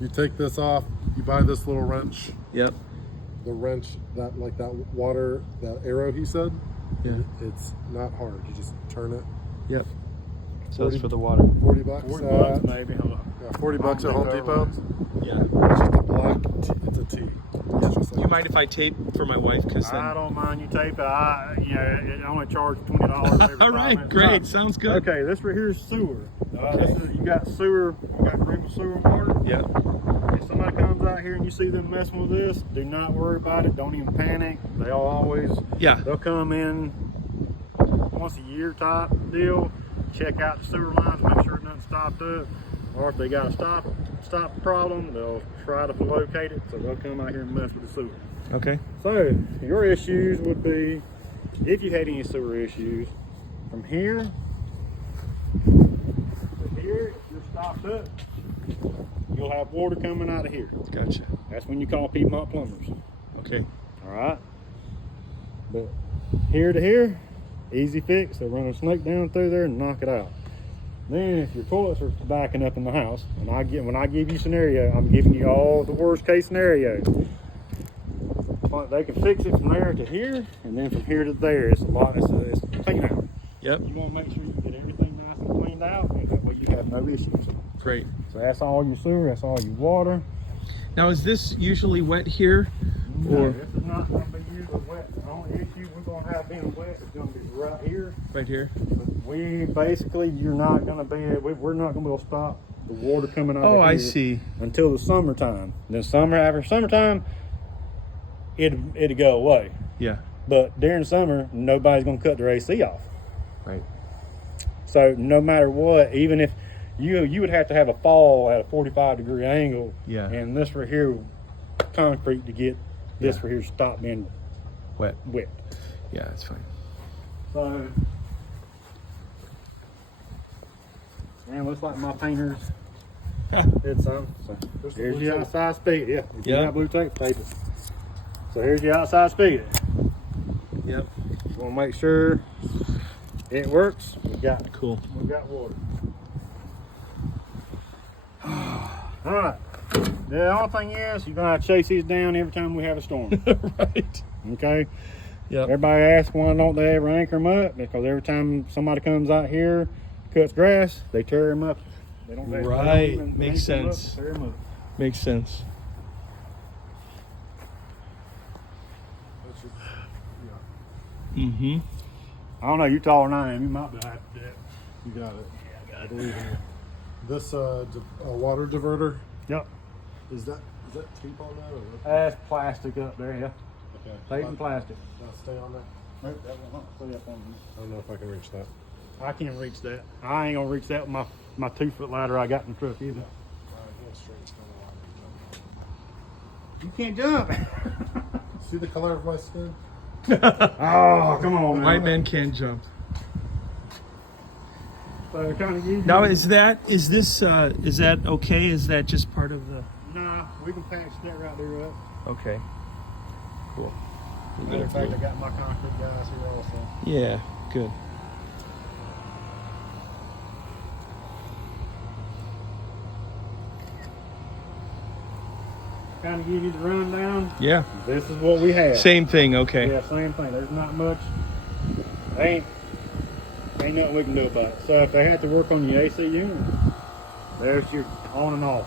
You take this off, you buy this little wrench. Yep. The wrench, that water, that arrow he said, Yeah. it's not hard. You just turn it. Yep. So 40 it's for the water. 40 bucks. 40 bucks maybe. Hold on. Yeah, 40 bucks at Home Depot. Yeah. It's just a black it's a T. It's just like You mind if I tape for my wife? Cause then... I don't mind you tape it. It only charges $20 every All right, time. great. Sounds good. Okay, this right here is sewer. Okay. You got sewer. You got room of sewer and water. Yep. If somebody comes out here and you see them messing with this, do not worry about it. Don't even panic. They'll always. Yeah. They'll come in once a year type deal. Check out the sewer lines, make sure nothing's stopped up. Or if they got a stop problem, they'll try to locate it. So they'll come out here and mess with the sewer. Okay. So your issues would be, if you had any sewer issues, from here to here, if you're stopped up, you'll have water coming out of here. Gotcha. That's when you call Piedmont plumbers. Okay. All right. But here to here, easy fix. They'll run a snake down through there and knock it out. Then if your toilets are backing up in the house, and when I give you scenario, I'm giving you all the worst case scenario. They can fix it from there to here, and then from here to there. It's clean out. Yep. You want to make sure you get everything nice and cleaned out, and that way you have no issues. Great. So that's all your sewer, that's all your water. Now, is this usually wet here? No, this is not going to be usually wet. The only issue we're going to have being wet is going to be right here. Right here? But we're not going to be able to stop the water coming out of here. I see. Until the summertime. Then after summertime, it'll go away. Yeah. But during summer, nobody's going to cut their AC off. Right. So no matter what, even if you would have to have a fall at a 45-degree angle, Yeah. and this right here, concrete to get this right here stop being Wet. wet. Yeah, that's fine. So, man, looks like my painters did some. So here's your outside spigot. Yeah. If you got blue tape, tape it. So here's your outside spigot. Yep. You want to make sure it works. We've got water. All right. The only thing is, you're gonna have to chase these down every time we have a storm. Right. Okay. Yep. Everybody asks why don't they ever anchor them up? Because every time somebody comes out here, cuts grass, they tear them up. They don't. Right. They Makes anchor 'em sense. Up, tear 'em up. Makes sense. Mm-hmm. I don't know. You're taller than I am. You might be able to do that. you got it. I believe in you. This water diverter, Yep. is that tape on that or what? That's plastic up there. Yeah. Okay. Tape and plastic. Now stay on that. Nope, that will not stay up on me. I don't know if I can reach that. I can't reach that. I ain't gonna reach that with my 2-foot ladder I got in the truck either. You can't jump. See the color of my skin? Oh, come on, man. White man can't jump. So kind of easy. Now, is that okay? Is that just part of the? Nah, we can patch that right there up. Okay. Cool. Matter of fact, I got my concrete guys here also. Yeah. Good. Kind of give you the rundown. Yeah. This is what we have. Same thing. Okay. Yeah, same thing. There's not much. Ain't nothing we can do about it. So if they have to work on your AC unit, there's your on and off.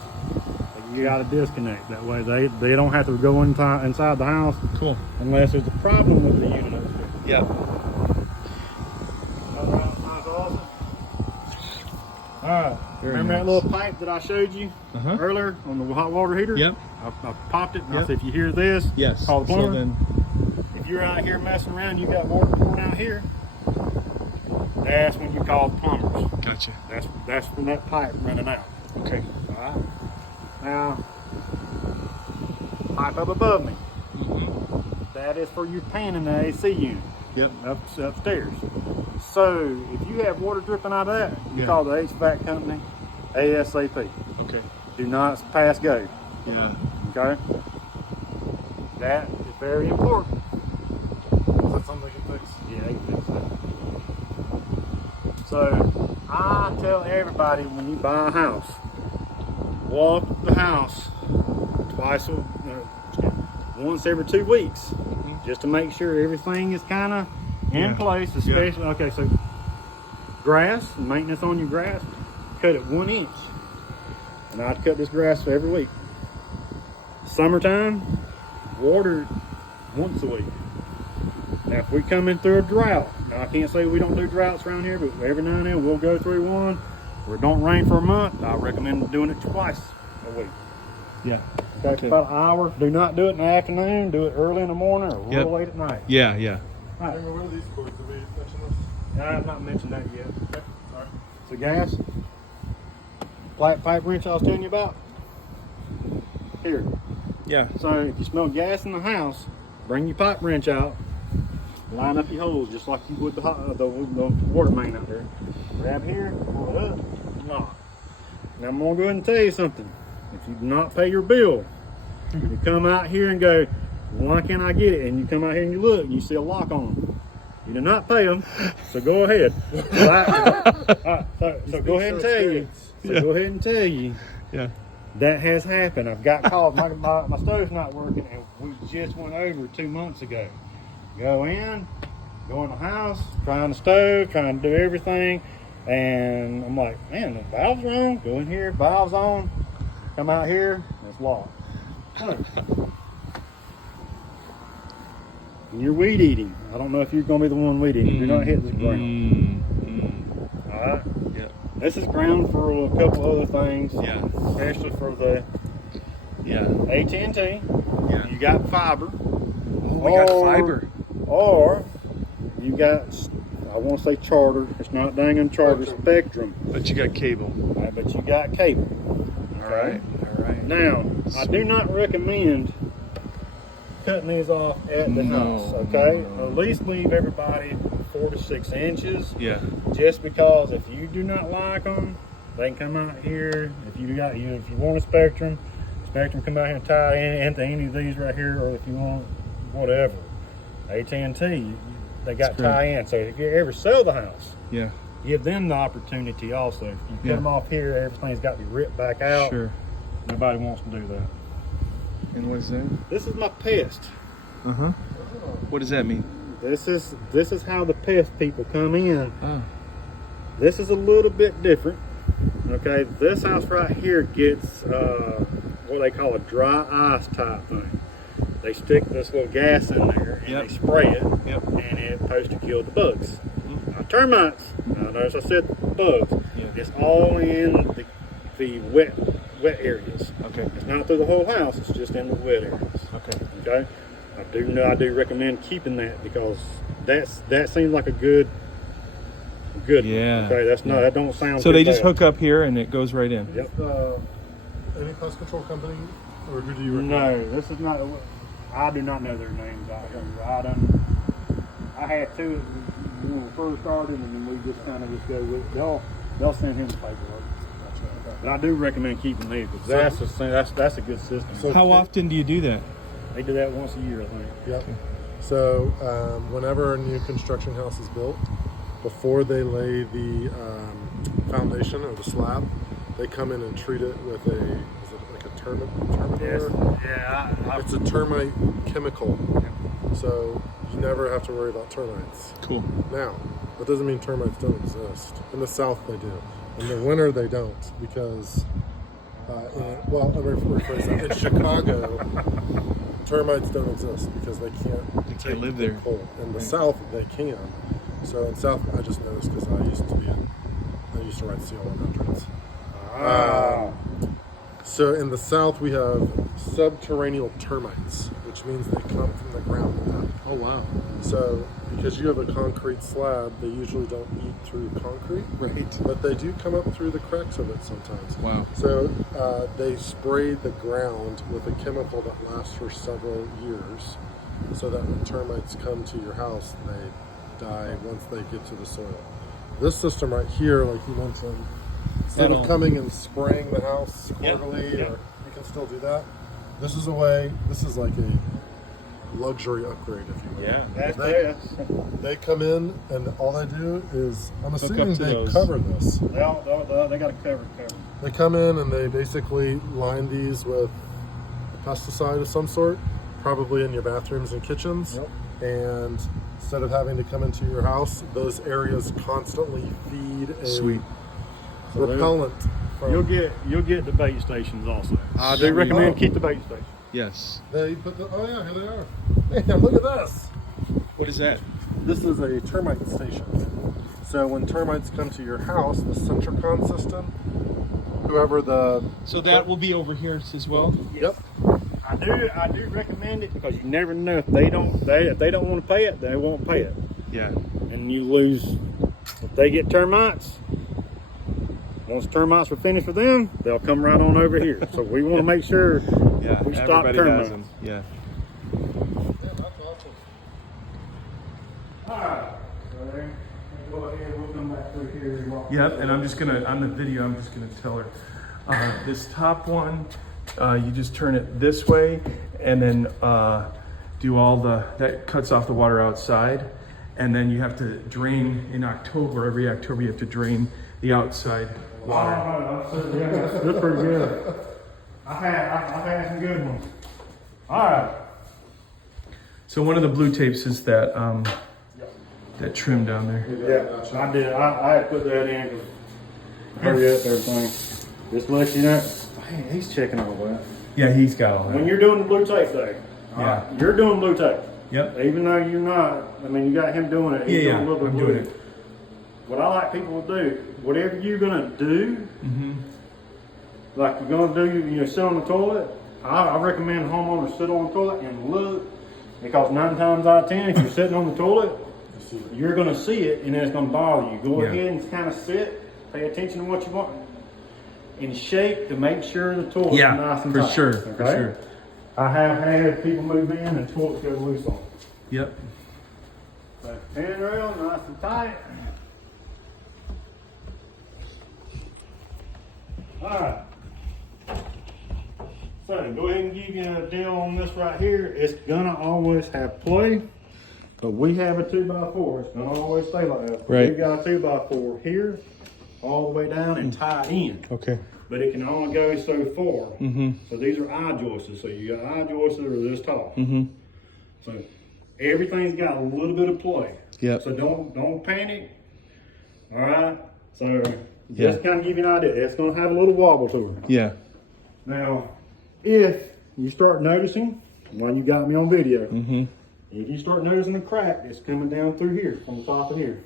You got to disconnect. That way they don't have to go inside the house. Cool. Unless there's a problem with the unit upstairs. Yeah. Nice, awesome. All right. Very Remember that nice. little pipe that I showed you earlier on the hot water heater? Yep. I popped it and I Yep. said, if you hear this, Yes. call the plumber. So then, If you're out here messing around, you got water pouring out here, that's when you call the plumbers. gotcha. That's from that pipe running out. Okay. All right. Now, pipe up above me. That is for your pan in the AC unit. Yep. Upstairs. So if you have water dripping out of that, you Yeah. call the HVAC company ASAP. Okay. Do not pass go. Yeah. Okay. That is very important. Is that something they can fix? Yeah, they can fix that. So I tell everybody when you buy a house, walk the house once every 2 weeks, just to make sure everything is kind of in place. Especially, okay, so grass, maintenance on your grass, cut it 1 inch. And I'd cut this grass every week. Summertime, water once a week. Now, if we come in through a drought, now I can't say we don't do droughts around here, but every now and then we'll go through one where it don't rain for a month. I recommend doing it twice a week. Yeah. Takes about an hour. Do not do it in the afternoon. Do it early in the morning or real late at night. Yeah, yeah. All right. Where are these cords? Did we mention this? I have not mentioned that yet. Okay. Sorry. So gas, flat pipe wrench I was telling you about. Here. Yeah. So if you smell gas in the house, bring your pipe wrench out, line up your holes just like you would the water main out there. Grab here, pull it up, lock. Now I'm gonna go ahead and tell you something. If you do not pay your bill, you come out here and go, why can't I get it? And you come out here and you look and you see a lock on them. You do not pay them, so go ahead. So go ahead and tell you. So go ahead and tell you. Yeah. That has happened. I've got calls. My stove's not working, and we just went over 2 months ago. Go in the house, trying the stove, trying to do everything, and I'm like, man, the valve's wrong. Go in here, valve's on. Come out here, it's locked. And you're weed eating. I don't know if you're going to be the one weed eating. Do not hit this ground. All right? Yeah. This is ground for a couple other things. Yeah. Especially for the AT&T. Yeah. You got fiber. Oh, we got fiber. Or you got, I want to say charter. It's not dang on charter, Spectrum. But you got cable. But you got cable. All right. All right. Now, I do not recommend cutting these off at the house, okay? No. At least leave everybody 4 to 6 inches. Yeah. Just because if you do not like them, they can come out here. If you want a Spectrum come out here and tie into any of these right here, or if you want whatever. AT&T, they got tie in. So if you ever sell the house, give them the opportunity also. If you cut them off here, everything's got to be ripped back out. Sure. Nobody wants to do that. And what is that? This is my pest. Uh-huh. What does that mean? This is how the pest people come in. Oh. This is a little bit different. Okay, this house right here gets what they call a dry ice type thing. They stick this little gas in there and they spray it, and it's supposed to kill the bugs. Not termites. Now, notice I said bugs. It's all in the wet areas. Okay. It's not through the whole house. It's just in the wet areas. Okay. Okay. I do recommend keeping that because that seems like a good. Yeah. Okay. That's not. That don't sound. So too they just bad. hook up here and it goes right in. Yep. Any pest control company, or who do you recommend? No, this is not. I do not know their names out here. I had two when we first started, and then we just kind of go with it. They'll send him the paperwork. But I do recommend keeping these because that's a good system. So How often do you do that? They do that once a year, I think. Yep. So whenever a new construction house is built, before they lay the foundation or the slab, they come in and treat it with is it like a termite? Yes. Yeah. It's a termite chemical. So you never have to worry about termites. Cool. Now, that doesn't mean termites don't exist. In the South, they do. In the winter, they don't because, let me rephrase that. In Chicago, termites don't exist because they can't live there. Cold. In the South, they can. So in the South, I just noticed because I used to ride CL100s. So in the South, we have subterranean termites, which means they come from the ground up. Oh, wow. So because you have a concrete slab, they usually don't eat through concrete. Right. But they do come up through the cracks of it sometimes. Wow. So they spray the ground with a chemical that lasts for several years so that when termites come to your house, they die once they get to the soil. This system right here, like you mentioned, instead of coming and spraying the house quarterly, or you can still do that. This is like a luxury upgrade, if you will. Yeah, that's They come in and all they do is, I'm assuming to they those. cover this. they got a cover. They come in and they basically line these with pesticide of some sort, probably in your bathrooms and kitchens. Yep. And instead of having to come into your house, those areas constantly feed a Sweet. repellent. You'll get the bait stations also. I do recommend keep the bait station. Yes. They put the, oh yeah, here they are. Man, look at this. What is that? This is a termite station. So when termites come to your house, the Centricon system, whoever the... So that will be over here as well? Yep. I do recommend it because you never know if they don't want to pay it, they won't pay it. Yeah. And you lose if they get termites. Once termites are finished with them, they'll come right on over here. So we want to make sure we stop everybody termites. has them. Yeah. Yeah, that's awesome. Alright, so there, go ahead, we'll come back through here and walk. Yep, and I'm just gonna, on the video, I'm just gonna tell her. This top one, you just turn it this way and then do all that cuts off the water outside. And then you have to drain in October, every October you have to drain the outside water. Yeah, that's pretty good. I've had some good ones. Alright. So one of the blue tapes is that that trim down there. Yeah, I did. I had put that in. Hurry up, everything. Just to let you know. Hey, he's checking all that. Yeah, he's got all When that. you're doing the blue tape though, Yeah. you're doing blue tape. Yep. Even though you're not, I mean, you got him doing it. He's Yeah, doing a little bit I'm blue. doing it. What I like people to do, whatever you're gonna do, like you're gonna do, you know, sit on the toilet. I recommend homeowners sit on the toilet and look, because 9 times out of 10, if you're sitting on the toilet, you're gonna see it and it's gonna bother you. Go ahead and kind of sit, pay attention to what you want, and shake to make sure the toilet's nice and for tight. sure, Okay? for sure. I have had people move in and toilets go loose on them. Yep. So handrail, nice and tight. Alright. So go ahead and give you a deal on this right here. It's gonna always have play, but we have a 2x4. It's gonna always stay like that. Right. We've got a 2x4 here, all the way down and tied in. Okay. But it can only go so far. So these are eye joists. So you got eye joists that are this tall. So everything's got a little bit of play. Yep. So don't panic. All right. So just kind of give you an idea. It's going to have a little wobble to it. Yeah. Now, if you start noticing, when you got me on video, if you start noticing a crack, it's coming down through here, from the top of here.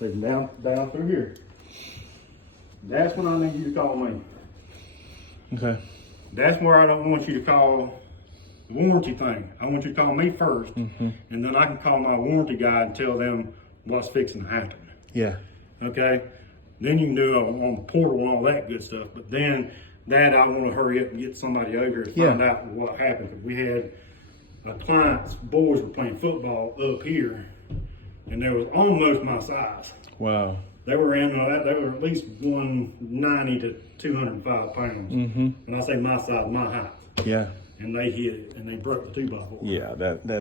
So down through here. That's when I need you to call me. Okay. That's where I don't want you to call the warranty thing. I want you to call me first, and then I can call my warranty guy and tell them what's fixing to happen. Yeah. Okay? Then you can do it on the portal and all that good stuff. But then that I want to hurry up and get somebody over here to find out what happened. 'Cause we had a client's boys were playing football up here, and they was almost my size. Wow. They were in they were at least 190 to 205 pounds. And I say my size, my height. Yeah. And they hit it and they broke the 2x4. Yeah. That